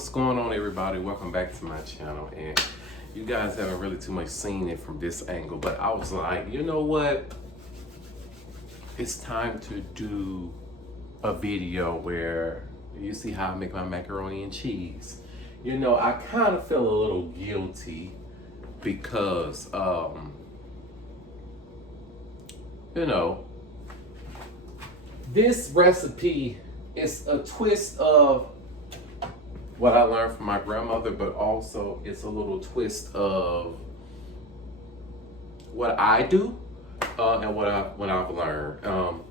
What's going on, everybody? Welcome back to my channel. And you guys haven't really too much seen it from this angle, but I was like, you know what? It's time to do a video where you see how I make my macaroni and cheese. You know, I kind of feel a little guilty because, you know, this recipe is a twist of what I learned from my grandmother, but also it's a little twist of what I do and what I've learned.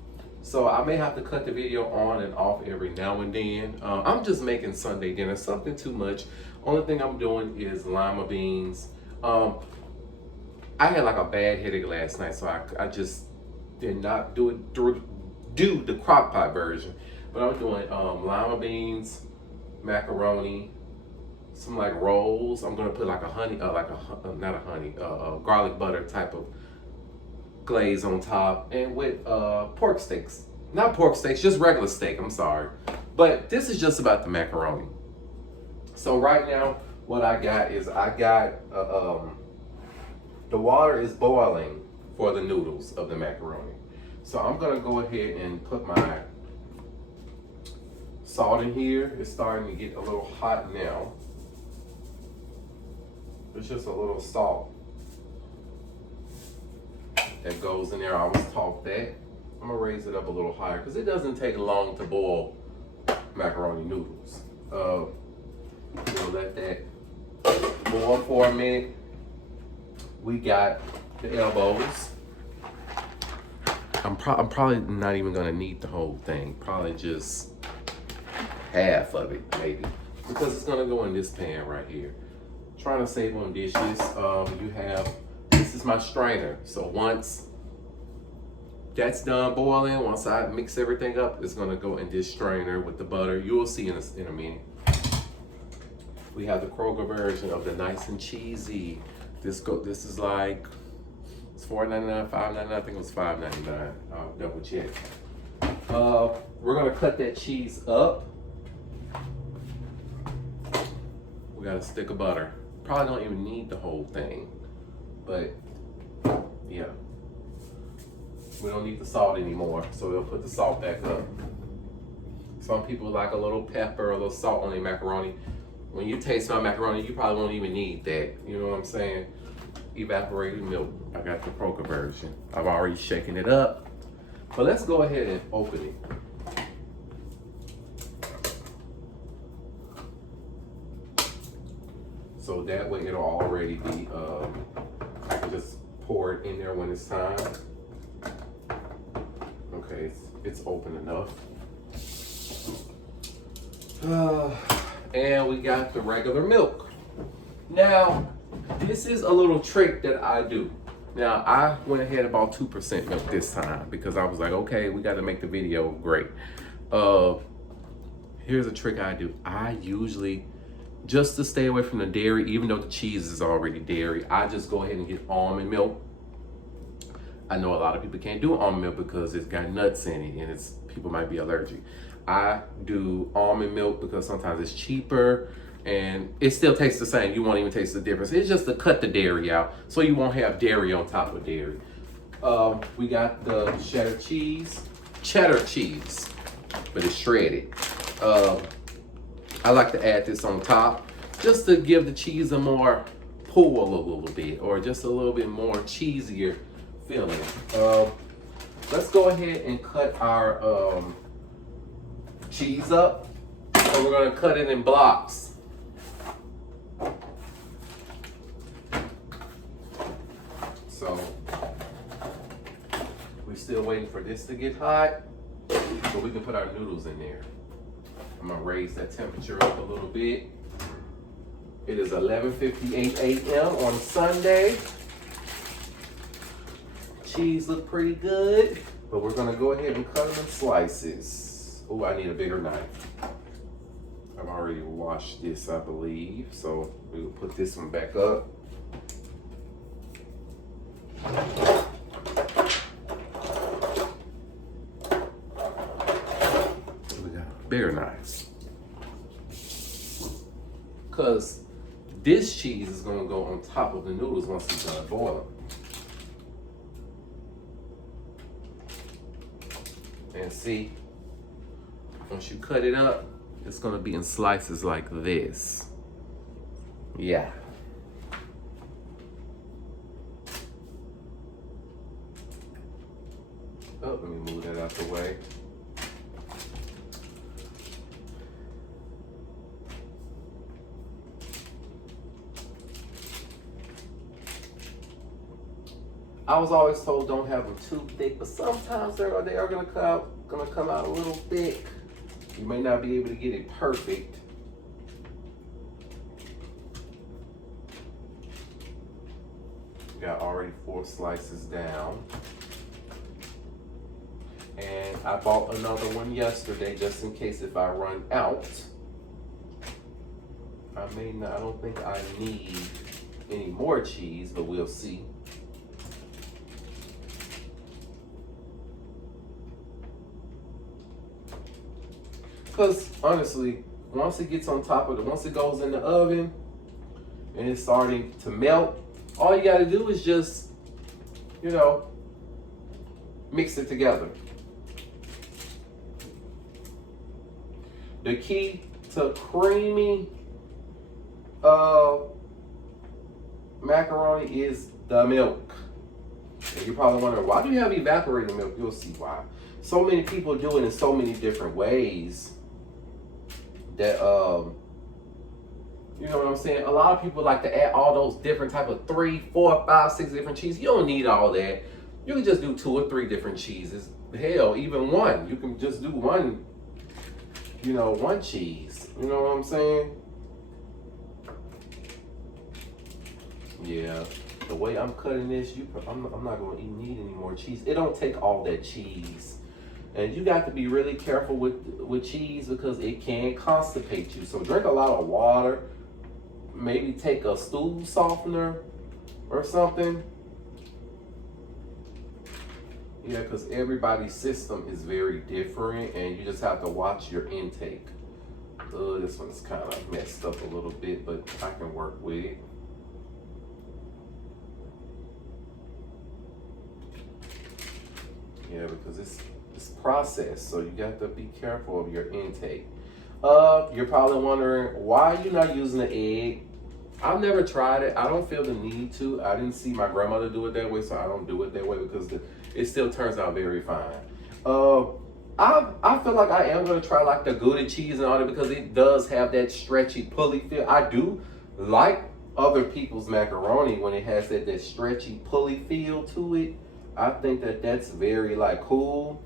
So I may have to cut the video on and off every now and then. I'm just making Sunday dinner, something too much. Only thing I'm doing is lima beans. I had like a bad headache last night, so I just did not do the crock pot version. But I'm doing lima beans, macaroni, some like rolls. I'm gonna put like a honey, garlic butter type of glaze on top, and with pork steaks. Not pork steaks, just regular steak, I'm sorry. But this is just about the macaroni. So right now, what I got is the water is boiling for the noodles of the macaroni. So I'm gonna go ahead and put my salt in here. It's starting to get a little hot now. It's just a little salt that goes in there. I always taught that. I'm gonna raise it up a little higher because it doesn't take long to boil macaroni noodles. We'll let that boil for a minute. We got the elbows. I'm probably not even gonna need the whole thing. Probably just half of it, maybe, because it's gonna go in this pan right here. Trying to save on dishes. This is my strainer. So once that's done boiling, once I mix everything up, it's gonna go in this strainer with the butter. You will see in a minute. We have the Kroger version of the nice and cheesy. This is like, it's $4.99, $5.99. I think it was $5.99. I'll double check. We're gonna cut that cheese up. We got a stick of butter. Probably don't even need the whole thing, but yeah. We don't need the salt anymore, so we'll put the salt back up. Some people like a little pepper, a little salt on their macaroni. When you taste my macaroni, you probably won't even need that. You know what I'm saying? Evaporated milk. I got the Kroger version. I've already shaken it up. But let's go ahead and open it. So that way it'll already be, I can just pour it in there when it's time. Okay, it's open enough. And we got the regular milk. Now, this is a little trick that I do. Now, I went ahead and bought 2% milk this time because I was like, okay, we got to make the video great. Here's a trick I do. I usually, just to stay away from the dairy, even though the cheese is already dairy, I just go ahead and get almond milk. I know a lot of people can't do almond milk because it's got nuts in it and people might be allergic. I do almond milk because sometimes it's cheaper and it still tastes the same. You won't even taste the difference. It's just to cut the dairy out so you won't have dairy on top of dairy. We got the cheddar cheese, but it's shredded. I like to add this on top just to give the cheese a more pull a little bit, or just a little bit more cheesier feeling. Let's go ahead and cut our cheese up. So we're gonna cut it in blocks. So we're still waiting for this to get hot so we can put our noodles in there. I'm gonna raise that temperature up a little bit. It is 11:58 a.m. on Sunday. Cheese look pretty good, but we're gonna go ahead and cut them in slices. Oh, I need a bigger knife. I've already washed this, I believe, so we will put this one back up. We got bigger knives. because this cheese is gonna go on top of the noodles once it's done boiling. And see, once you cut it up, it's gonna be in slices like this. Yeah. Oh, let me move that out the way. I was always told don't have them too thick, but sometimes they are gonna come out a little thick. You may not be able to get it perfect. Got already 4 slices down. And I bought another one yesterday just in case if I run out. I don't think I need any more cheese, but we'll see. Because honestly, once it gets on top of it, once it goes in the oven and it's starting to melt, all you gotta do is just, you know, mix it together. The key to creamy macaroni is the milk. And you're probably wondering, why do you have evaporated milk? You'll see why. So many people do it in so many different ways that, you know what I'm saying? A lot of people like to add all those different type of 3, 4, 5, 6 different cheeses. You don't need all that. You can just do 2 or 3 different cheeses. Hell, even one. You can just do one, you know, one cheese. You know what I'm saying? Yeah, the way I'm cutting this, I'm not going to need any more cheese. It don't take all that cheese. And you got to be really careful with cheese because it can constipate you. So drink a lot of water. Maybe take a stool softener or something. Yeah, because everybody's system is very different and you just have to watch your intake. This one's kind of messed up a little bit, but I can work with it. Yeah, because it's processed, so you got to be careful of your intake. You're probably wondering why you're not using the egg. I've never tried it. I don't feel the need to. I didn't see my grandmother do it that way, so I don't do it that way because it still turns out very fine. I feel like I am gonna try like the Gouda cheese and all that because it does have that stretchy, pulley feel. I do like other people's macaroni when it has that stretchy, pulley feel to it. I think that's very like cool.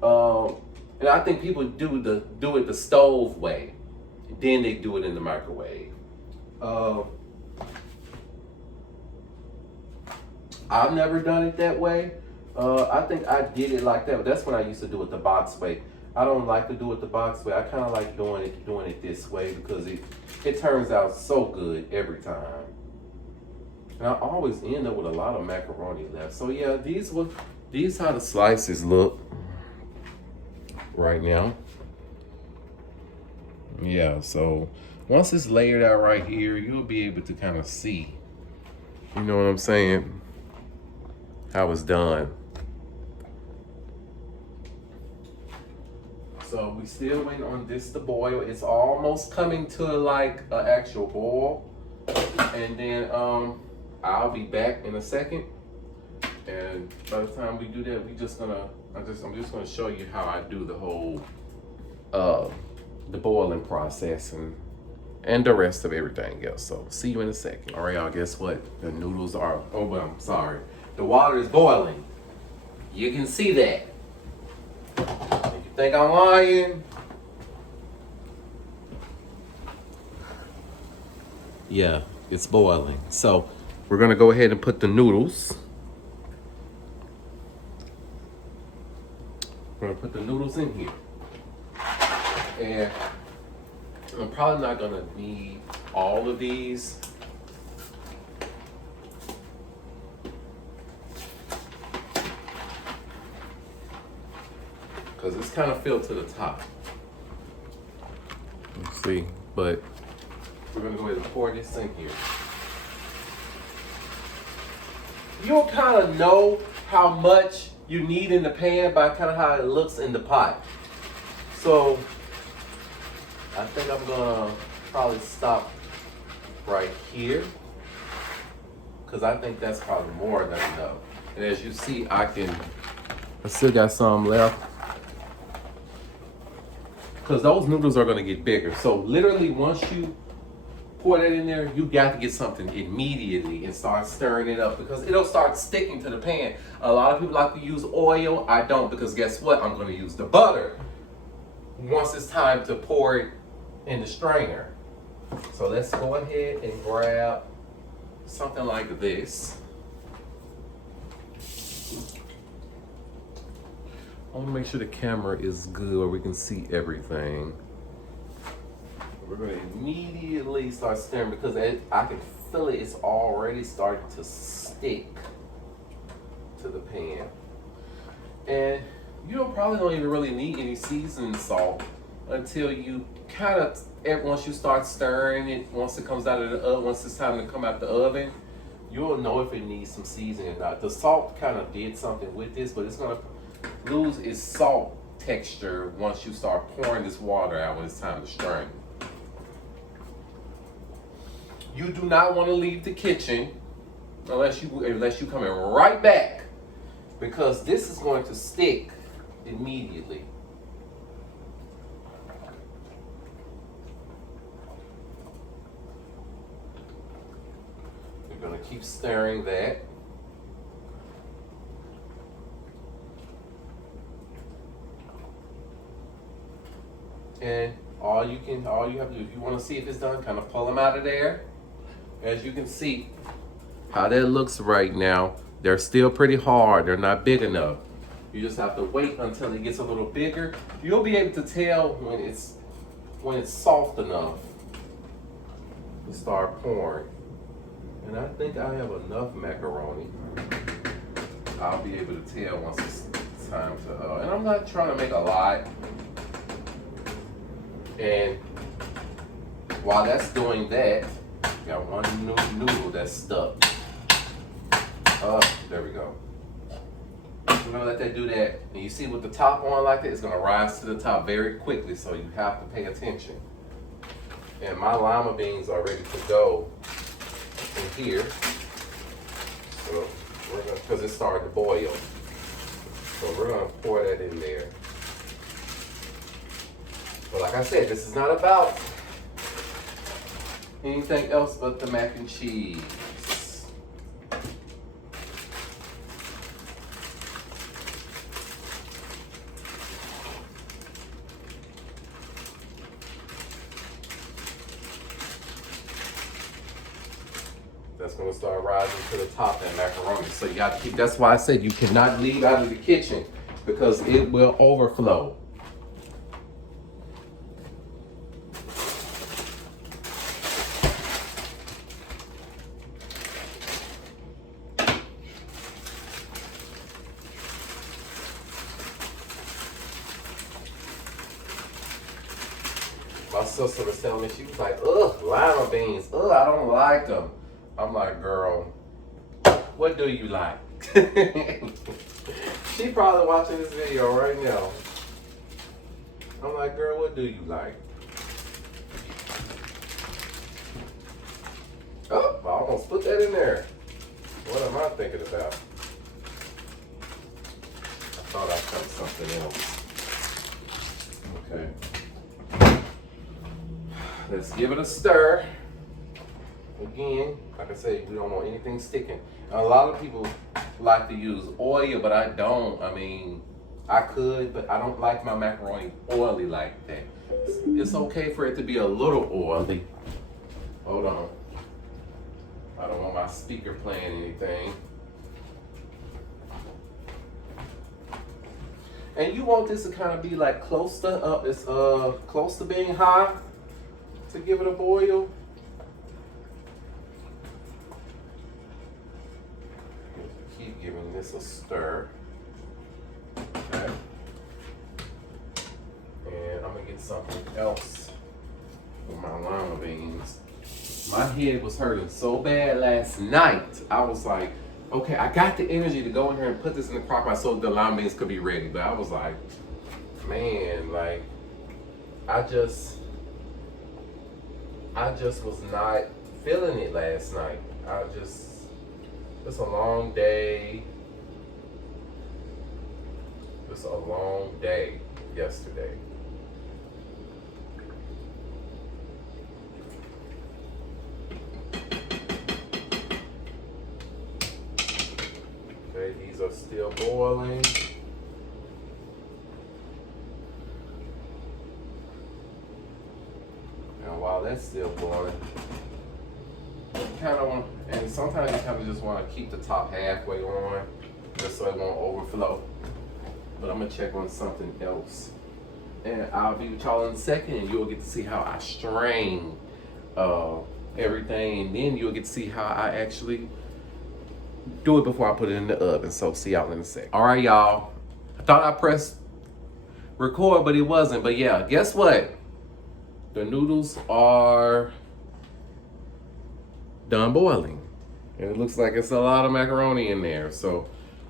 And I think people do it the stove way. Then they do it in the microwave. I've never done it that way. I think I did it like that, but that's when I used to do it the box way. I don't like to do it the box way. I kind of like doing it this way because it turns out so good every time. And I always end up with a lot of macaroni left. So yeah, these how the slices look right now. Yeah, so once it's layered out right here, you'll be able to kind of see, you know what I'm saying, how it's done. So we still waiting on this to boil. It's almost coming to like an actual boil. And then I'll be back in a second. And by the time we do that, I'm just gonna show you how I do the whole the boiling process and the rest of everything else. So see you in a second. All right, y'all, guess what? The noodles are, oh, well, I'm sorry. The water is boiling. You can see that. If you think I'm lying, yeah, it's boiling. So we're gonna go ahead and put the noodles. We're gonna put the noodles in here. And I'm probably not gonna need all of these. Because it's kind of filled to the top. Let's see, but We're gonna go ahead and pour this in here. You'll kind of know how much you need in the pan by kind of how it looks in the pot. So I think I'm gonna probably stop right here because I think that's probably more than enough. And as you see, I still got some left because those noodles are gonna get bigger. So literally once you pour that in there, you got to get something immediately and start stirring it up because it'll start sticking to the pan. A lot of people like to use oil. I don't, because guess what? I'm going to use the butter once it's time to pour it in the strainer. So let's go ahead and grab something like this. I want to make sure the camera is good where we can see everything. We're going to immediately start stirring because I can feel it. It's already starting to stick to the pan. And you probably don't even really need any seasoning salt until you kind of, once you start stirring it, once it comes out of the oven, once it's time to come out the oven, you'll know if it needs some seasoning or not. The salt kind of did something with this, but it's going to lose its salt texture once you start pouring this water out when it's time to strain. You do not want to leave the kitchen unless you coming right back because this is going to stick immediately. You're going to keep stirring that. And all you have to do, if you want to see if it's done, kind of pull them out of there. As you can see how that looks right now, they're still pretty hard. They're not big enough. You just have to wait until it gets a little bigger. You'll be able to tell when it's soft enough to start pouring. And I think I have enough macaroni. I'll be able to tell once it's time to, and I'm not trying to make a lot. And while that's doing that, got one noodle that's stuck. There we go. We're gonna let that do that. And you see with the top on like that, it's gonna rise to the top very quickly, so you have to pay attention. And my lima beans are ready to go in here. So we're gonna, because it's starting to boil. So we're gonna pour that in there. But like I said, this is not about anything else but the mac and cheese. That's gonna start rising to the top, that macaroni. So you got to keep, that's why I said you cannot leave out of the kitchen because it will overflow. My sister was telling me, she was like, ugh, lima beans, ugh, I don't like them. I'm like, girl, what do you like? She probably watching this video right now. I'm like, girl, what do you like? Oh, I almost put that in there. What am I thinking about? I thought I cut something else. Okay. Let's give it a stir. Again, like I said, we don't want anything sticking. A lot of people like to use oil, but I don't. I mean, I could, but I don't like my macaroni oily like that. It's okay for it to be a little oily. Hold on. I don't want my speaker playing anything. And you want this to kind of be like close to being high to give it a boil. Keep giving this a stir. Okay. And I'm gonna get something else with my lima beans. My head was hurting so bad last night. I was like, okay, I got the energy to go in here and put this in the crock pot so the lima beans could be ready. But I was like, man, like, I just was not feeling it last night. It's a long day. It's a long day yesterday. Okay, these are still boiling. And while that's still boiling, kind of want, and sometimes you kind of just want to keep the top halfway on, just so it won't overflow. But I'm gonna check on something else, and I'll be with y'all in a second, and you'll get to see how I strain everything, and then you'll get to see how I actually do it before I put it in the oven. So see y'all in a sec. All right, y'all. I thought I pressed record, but it wasn't. But yeah, guess what? The noodles are done boiling, and it looks like it's a lot of macaroni in there. So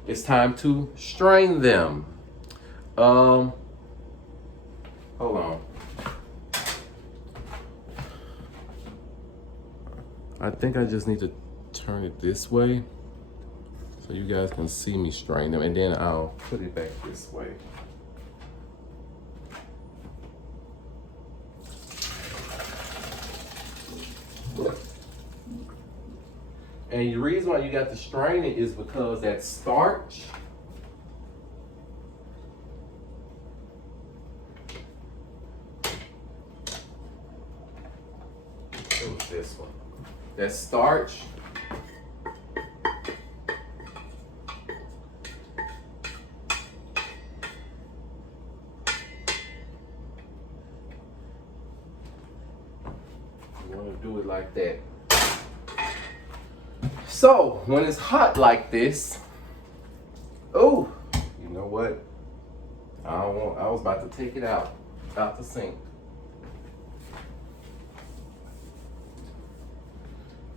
it's time to strain them. Hold on. I think I just need to turn it this way so you guys can see me strain them, and then I'll put it back this way. And the reason why you got to strain it is because that starch this one. That starch you want to do it like that. So when it's hot like this, oh, you know what? I was about to take it out the sink.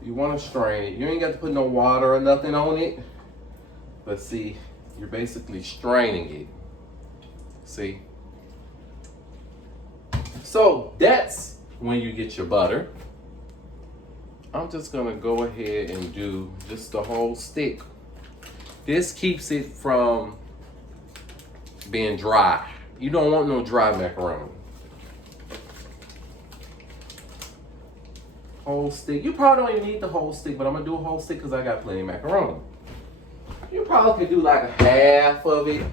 You want to strain it. You ain't got to put no water or nothing on it. But see, you're basically straining it. See? So that's when you get your butter. I'm just gonna go ahead and do just the whole stick. This keeps it from being dry. You don't want no dry macaroni. Whole stick. You probably don't even need the whole stick, but I'm gonna do a whole stick because I got plenty of macaroni. You probably could do like a half of it.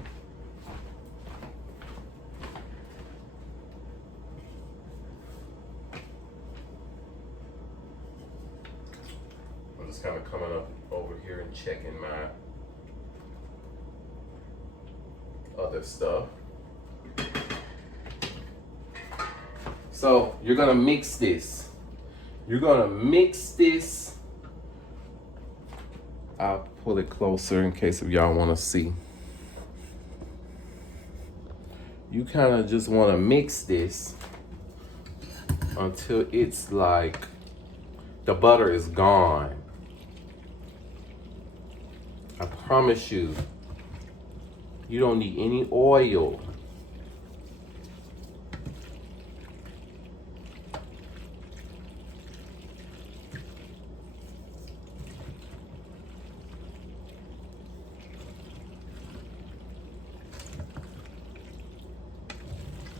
I'm just kind of coming up over here and checking my other stuff. So you're gonna mix this. You're gonna mix this. I'll pull it closer in case if y'all wanna see. You kind of just wanna mix this until it's like the butter is gone. I promise you, you don't need any oil.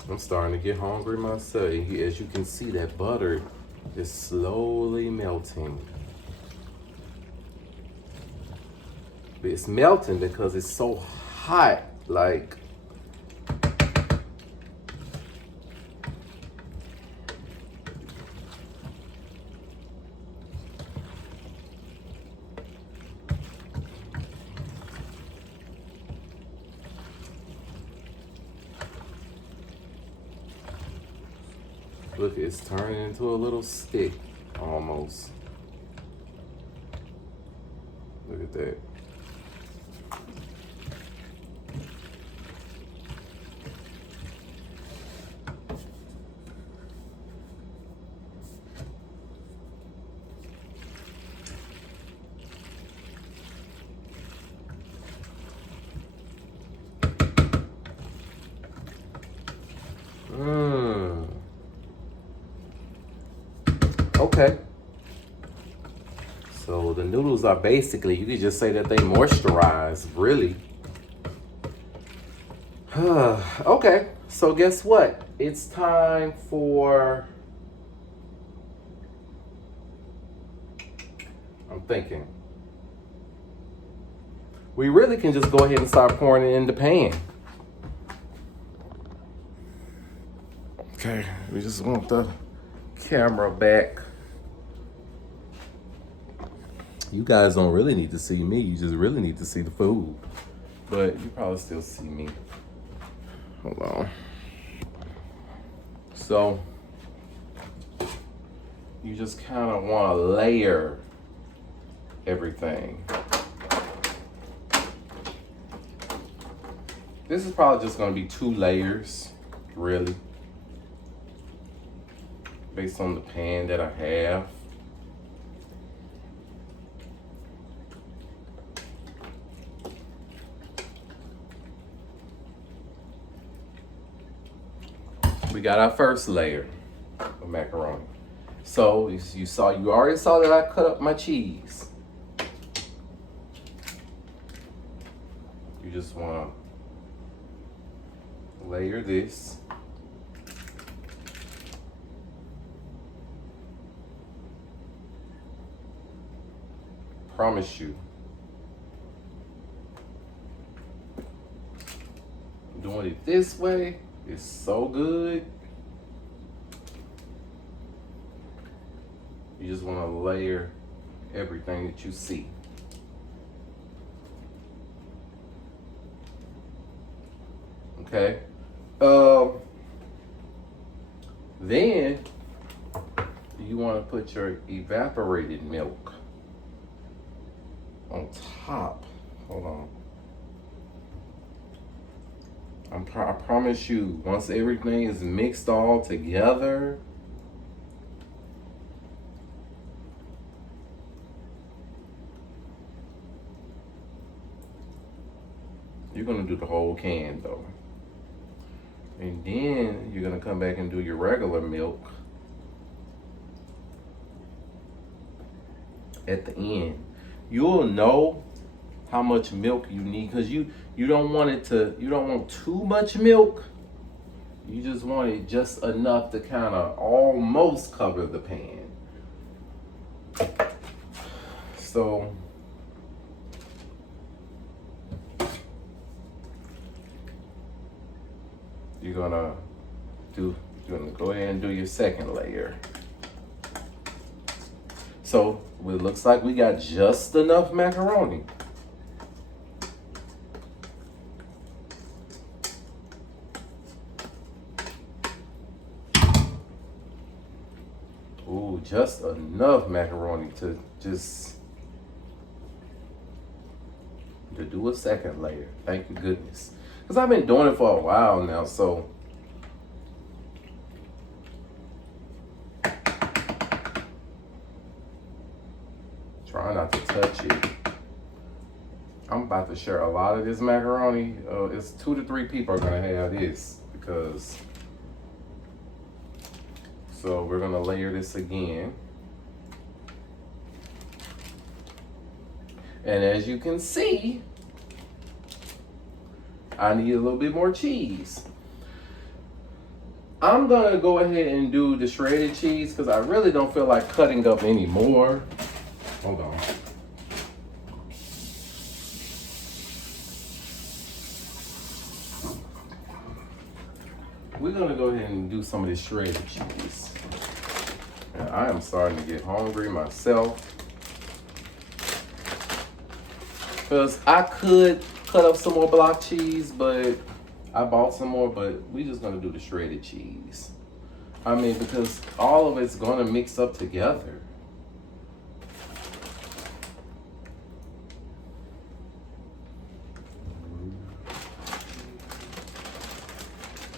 I'm starting to get hungry myself. As you can see, that butter is slowly melting. But it's melting because it's so hot, like. Look, it's turning into a little stick, almost. Look at that. Okay. So the noodles are basically, you could just say that they moisturize, really. Okay, so guess what? It's time for, I'm thinking, we really can just go ahead and start pouring it in the pan. Okay, we just want the camera back. You guys don't really need to see me, you just really need to see the food. But you probably still see me. Hold on. So, you just kind of want to layer everything. This is probably just going to be 2 layers, really, based on the pan that I have. We got our first layer of macaroni. So you already saw that I cut up my cheese. You just want to layer this. Promise you, doing it this way is so good. You just want to layer everything that you see. Okay. Then you want to put your evaporated milk on top. Hold on. I promise you, once everything is mixed all together, you're gonna do the whole can though. And then you're gonna come back and do your regular milk at the end. You'll know how much milk you need, because you don't want too much milk. You just want it just enough to kind of almost cover the pan. So you're gonna go ahead and do your second layer. So it looks like we got just enough macaroni. Ooh, just enough macaroni to do a second layer. Thank you goodness. Because I've been doing it for a while now, so try not to touch it. I'm about to share a lot of this macaroni. It's 2 to 3 people are gonna have this, because so we're gonna layer this again. And as you can see, I need a little bit more cheese. I'm gonna go ahead and do the shredded cheese because I really don't feel like cutting up any more. Hold on. We're gonna go ahead and do some of this shredded cheese. And I am starting to get hungry myself, because I could cut up some more block cheese, but I bought some more, but we just gonna do the shredded cheese. I mean, because all of it's gonna mix up together.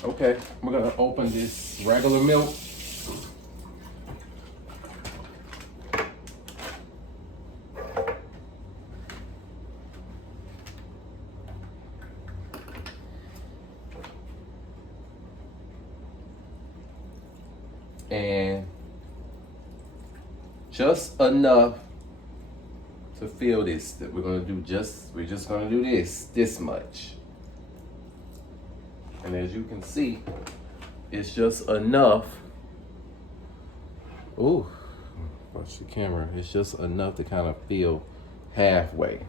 Okay, we're gonna open this regular milk. and just enough to fill this. That we're gonna do we're just gonna do this much. And as you can see, it's just enough. Ooh, watch the camera. It's just enough to kind of fill halfway.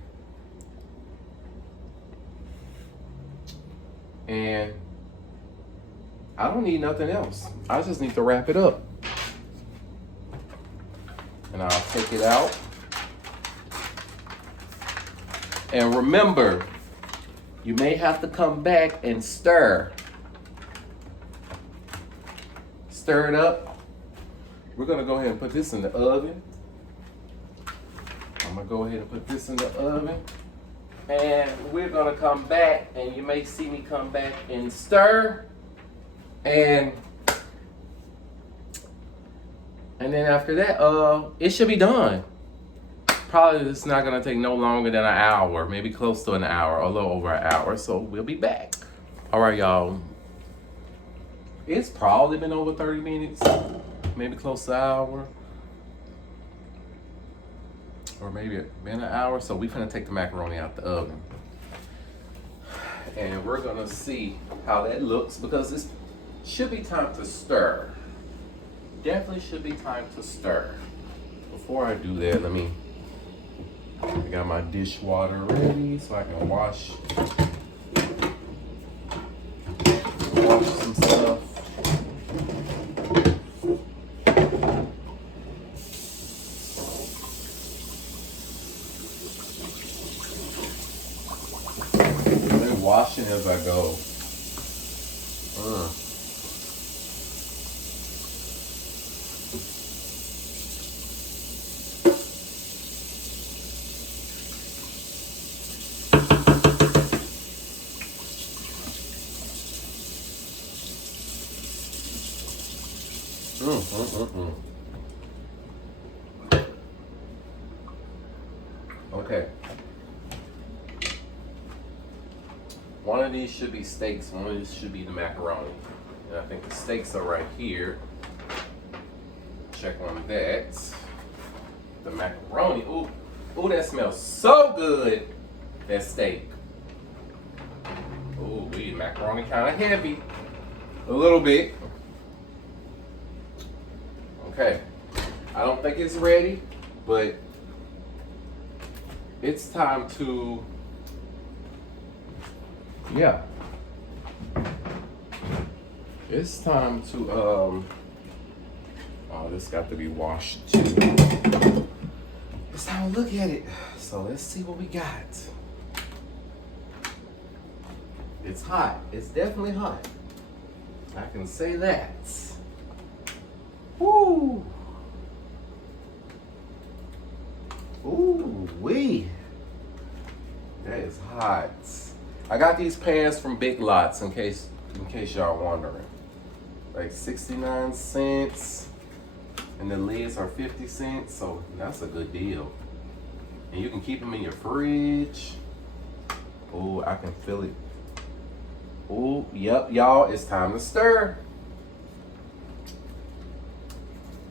And I don't need nothing else. I just need to wrap it up. And I'll take it out. And remember, you may have to come back and stir. Stir it up. We're gonna go ahead and put this in the oven. I'm gonna go ahead and put this in the oven. And we're gonna come back, and you may see me come back and stir. And then after that, it should be done. Probably it's not gonna take no longer than an hour, maybe close to an hour, a little over an hour. So we'll be back. All right, y'all. It's probably been over 30 minutes, maybe close to an hour, or maybe been an hour. So we're gonna take the macaroni out the oven, and we're gonna see how that looks, because it should be time to stir. Definitely should be time to stir. Before I do that, I got my dishwater ready so I can wash some stuff. I'm washing as I go. Okay. One of these should be steaks, one of these should be the macaroni. And I think the steaks are right here. Check on that. The macaroni, ooh, that smells so good. That steak. Ooh, macaroni kind of heavy. A little bit. Okay. I don't think it's ready, but it's time to, it's time to, oh, this got to be washed too. It's time to look at it. So let's see what we got. It's hot. It's definitely hot. I can say that. Woo! Ooh wee! That is hot. I got these pans from Big Lots in case y'all wondering. Like 69 cents, and the lids are 50 cents, so that's a good deal. And you can keep them in your fridge. Oh, I can feel it. Oh, yep, y'all, it's time to stir.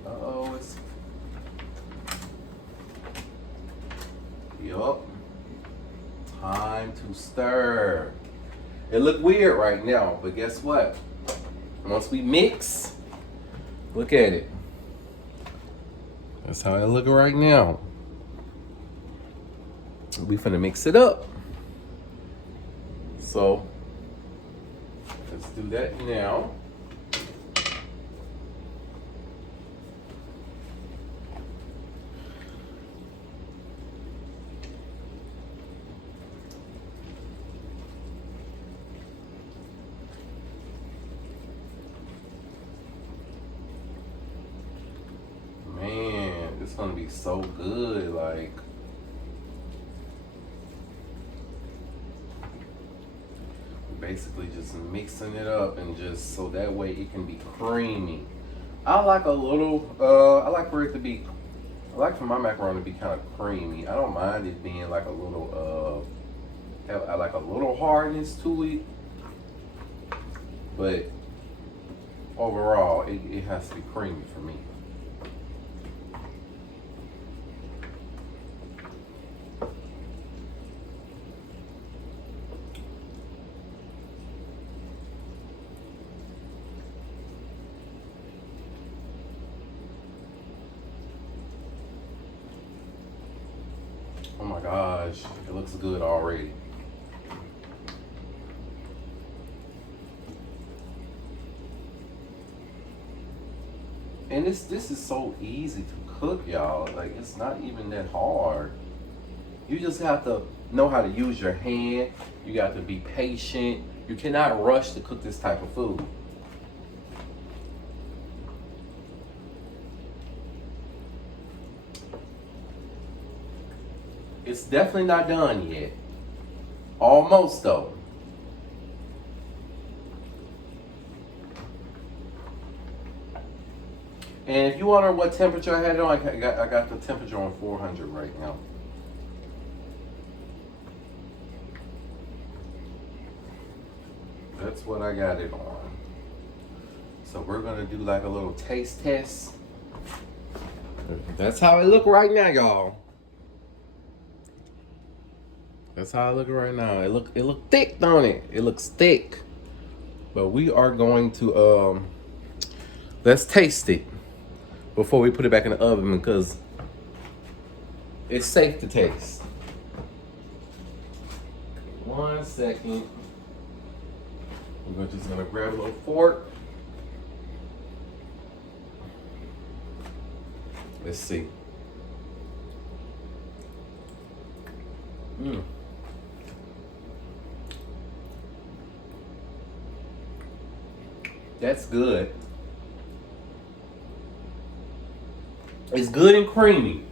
Uh-oh, it's... Yup. Time to stir. It look weird right now, but guess what? Once we mix, look at it. That's how it look right now. We finna mix it up. So, let's do that now. Man, it's gonna be so good, like. Basically just mixing it up, and just so that way it can be creamy. I like a little, I like for it to be, I like for my macaroni to be kind of creamy. I don't mind it being like a little, I like a little hardness to it, but overall, it has to be creamy for me. Oh my gosh, it looks good already. And this is so easy to cook, y'all. Like, it's not even that hard. You just have to know how to use your hand. You got to be patient. You cannot rush to cook this type of food. It's definitely not done yet. Almost though. And if you wonder what temperature I had it on, I got the temperature on 400 right now. That's what I got it on. So we're gonna do like a little taste test. That's how it look right now, y'all. That's how it look right now. It look thick, don't it? It looks thick. But we are going to let's taste it before we put it back in the oven because it's safe to taste. 1 second. We're just gonna grab a little fork. Let's see. That's good. It's good and creamy.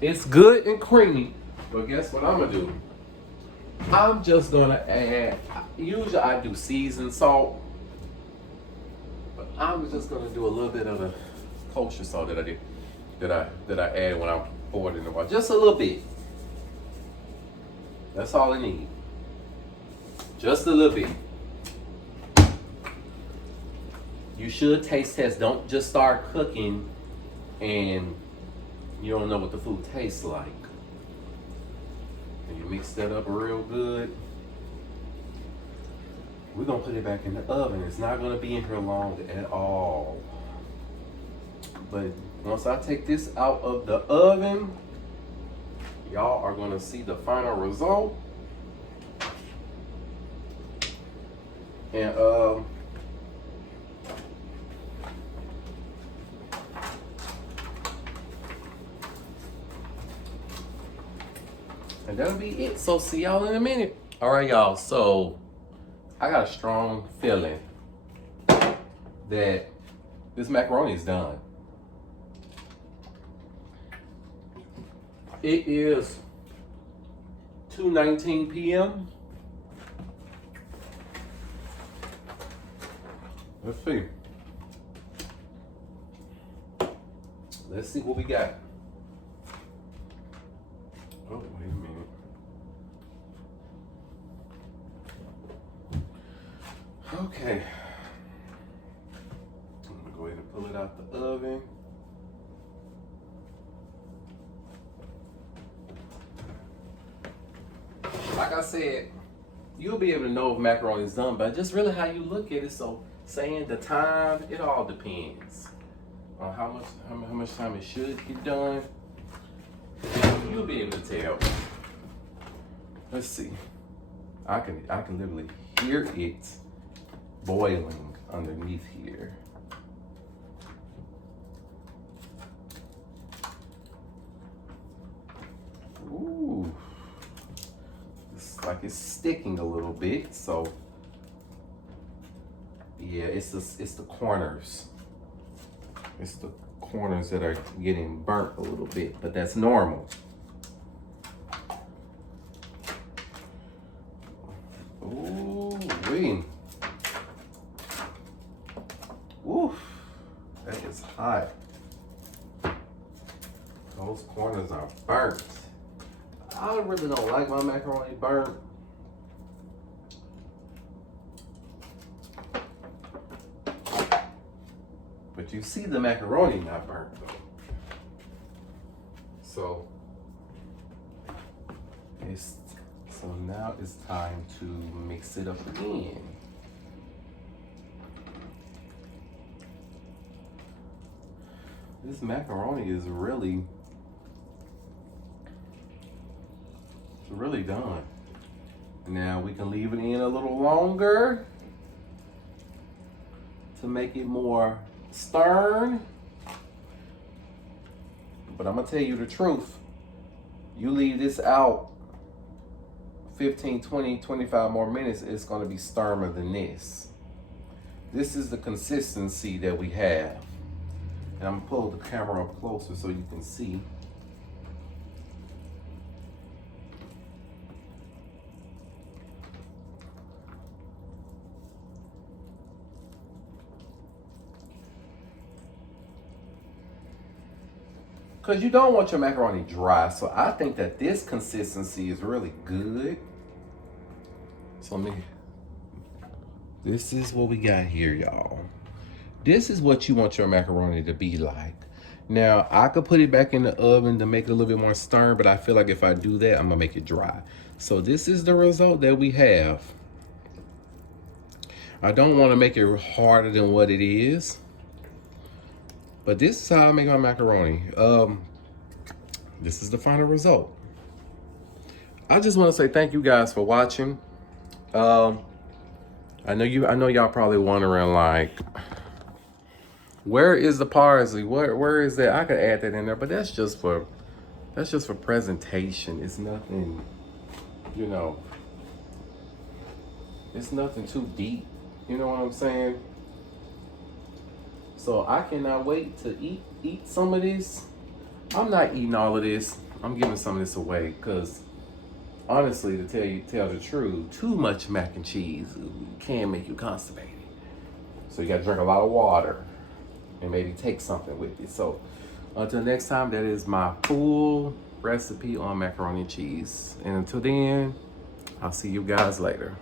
It's good and creamy. But guess what I'm gonna do? I'm just gonna add, usually I do seasoned salt, but I'm just gonna do a little bit of the kosher salt that I did, that I add when I poured it in the water. Just a little bit. That's all I need. Just a little bit. You should taste test. Don't just start cooking and you don't know what the food tastes like. And you mix that up real good. We're gonna put it back in the oven. It's not gonna be in here long at all. But once I take this out of the oven, y'all are gonna see the final result. And that'll be it. So see y'all in a minute. All right, y'all. So I got a strong feeling that this macaroni is done. It is 2:19 p.m. Let's see. Let's see what we got. Oh, wait a minute. Okay. I'm gonna go ahead and pull it out the oven. Like I said, you'll be able to know if macaroni is done, but just really how you look at it. So saying the time, it all depends on how much time it should get done. You'll be able to tell. Let's see. I can literally hear it boiling underneath here. Ooh. It's like it's sticking a little bit, so yeah, it's the corners. It's the corners that are getting burnt a little bit, but that's normal. Ooh, wee. Oof, that is hot. Those corners are burnt. I really don't like my macaroni burnt. But you see the macaroni not burnt though. So now it's time to mix it up again. This macaroni is really done. Now we can leave it in a little longer to make it more stern. But I'm gonna tell you the truth. You leave this out 15, 20, 25 more minutes, it's gonna be sterner than this. This is the consistency that we have. And I'm gonna pull the camera up closer so you can see. Because you don't want your macaroni dry. So I think that this consistency is really good. So this is what we got here, y'all. This is what you want your macaroni to be like. Now, I could put it back in the oven to make it a little bit more stern, but I feel like if I do that, I'm gonna make it dry. So this is the result that we have. I don't wanna make it harder than what it is. But this is how I make my macaroni. This is the final result. I just want to say thank you guys for watching. I know y'all probably wondering like, where is the parsley? Where is that? I could add that in there, but that's just for presentation. It's nothing, you know. It's nothing too deep. You know what I'm saying? So I cannot wait to eat some of this. I'm not eating all of this. I'm giving some of this away because honestly, to tell the truth, too much mac and cheese can make you constipated. So you gotta drink a lot of water and maybe take something with you. So until next time, that is my full recipe on macaroni and cheese. And until then, I'll see you guys later.